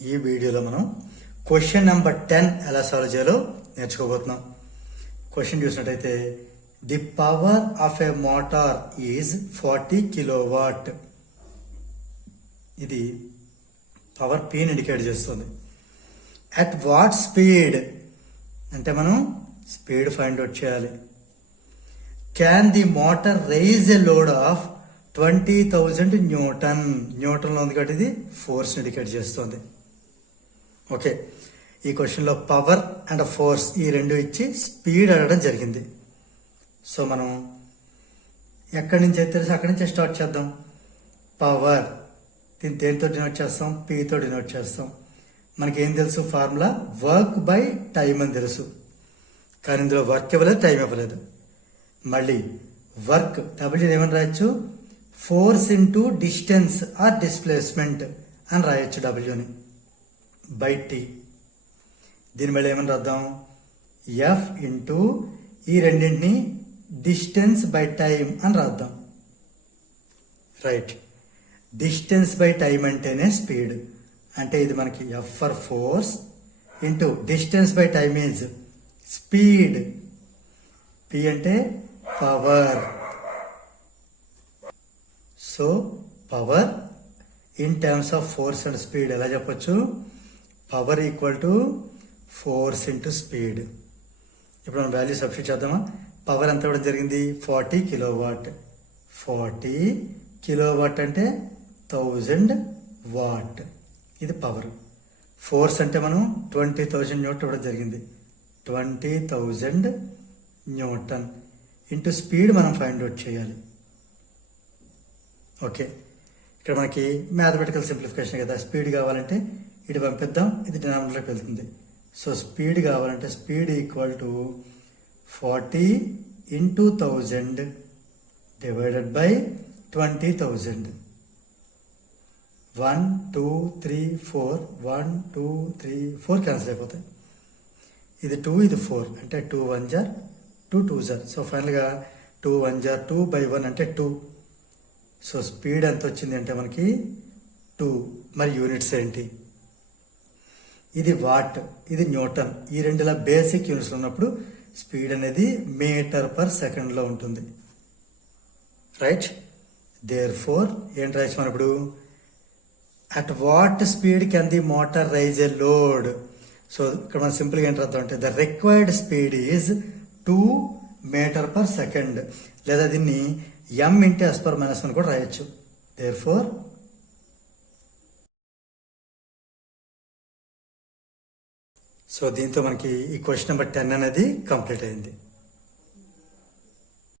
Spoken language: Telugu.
ఈ వీడియోలో మనం క్వశ్చన్ నెంబర్ 10 ఎలా సాల్వ్ చేయాలో నేర్చుకోబోతున్నాం. క్వశ్చన్ చూసినట్టయితే the power of a motor is 40 kilowatt. ఇది పవర్ పీని ఇండికేట్ చేస్తుంది. అట్ వాట్ స్పీడ్ అంటే మనం స్పీడ్ ఫైండ్ అవుట్ చేయాలి. Can the motor raise a load of 20,000 newton. న్యూటన్లో ఉంది కాబట్టి ఇది ఫోర్స్ ఇండికేట్ చేస్తుంది. ఓకే, ఈ క్వశ్చన్లో పవర్ అండ్ ఫోర్స్ ఈ రెండు ఇచ్చి స్పీడ్ అడగడం జరిగింది. సో మనం ఎక్కడి నుంచి అయితే తెలుసు అక్కడి నుంచి స్టార్ట్ చేద్దాం. పవర్ దీన్ని దేనితో డినోట్ చేస్తాం? పీతో డినోట్ చేస్తాం. మనకి ఏం తెలుసు? ఫార్ములా వర్క్ బై టైం అని తెలుసు. కానీ ఇందులో వర్క్ ఇవ్వలేదు, టైం ఇవ్వలేదు. మళ్ళీ వర్క్ డబ్ల్యూ ఏమని రాయొచ్చు? Force into distance or displacement అని రాయొచ్చు డబ్ల్యూని బై టీ. దీని మళ్ళీ ఏమని రాద్దాం? ఎఫ్ ఇంటూ ఈ రెండింటిని డిస్టెన్స్ బై టైం అని రాద్దాం. రైట్, డిస్టెన్స్ బై టైం అంటేనే స్పీడ్. అంటే ఇది మనకి F for force into distance by time is speed. P అంటే power. So power in terms of force and speed ఎలా చెప్పొచ్చు? Power equal to force into speed. ఇప్పుడు మనం వాల్యూ సబ్స్టిట్యూట్ చేద్దామా? పవర్ ఎంత ఇవ్వడం జరిగింది? 40 కిలోవాట్. 40 కిలోవాట్ అంటే 1000 వాట్. ఇది పవర్. ఫోర్స్ అంటే మనం 20,000 న్యూటన్ ఇవ్వడం జరిగింది. 20,000 న్యూటన్ ఇంటూ స్పీడ్ మనం ఫైండ్ అవుట్ చేయాలి. ఓకే, ఇక్కడ మనకి మ్యాథమెటికల్ సింప్లిఫికేషన్ కదా. స్పీడ్ కావాలంటే ఇటు పంపిద్దాం, ఇది డినామినేటర్లోకి వెళ్తుంది. సో స్పీడ్ కావాలంటే speed equal to 40 into 1000 divided by 20,000. 1 2 3 4 1 2 3 4 cancel అయిపోతాయి. ఇది 2, ఇది 4 అంటే 2 1 జార్ 2 2 జార్. సో ఫైనల్గా 2 1 జార్ 2 బై 1 అంటే 2. సో స్పీడ్ ఎంత వచ్చింది అంటే మనకి 2. మరి యూనిట్స్ ఏంటి? ఇది వాట్, ఇది న్యూటన్. ఈ రెండులా బేసిక్ యూనిట్స్ ఉన్నప్పుడు స్పీడ్ అనేది మీటర్ పర్ సెకండ్లో ఉంటుంది. రైట్, దేర్ ఫోర్ ఏంటి రాయచ్చు మనం ఇప్పుడు? At what speed can the motor raise a load. So ఇక్కడ మనం సింపుల్గా ఏంటి రాద్దాం అంటే the required speed is 2 metre per second. లేదా దీన్ని m into S per minus 1 కూడా రాయొచ్చు. దేర్ ఫోర్ సో దీంతో మనకి ఈ క్వశ్చన్ నెంబర్ 10 అనేది కంప్లీట్ అయింది.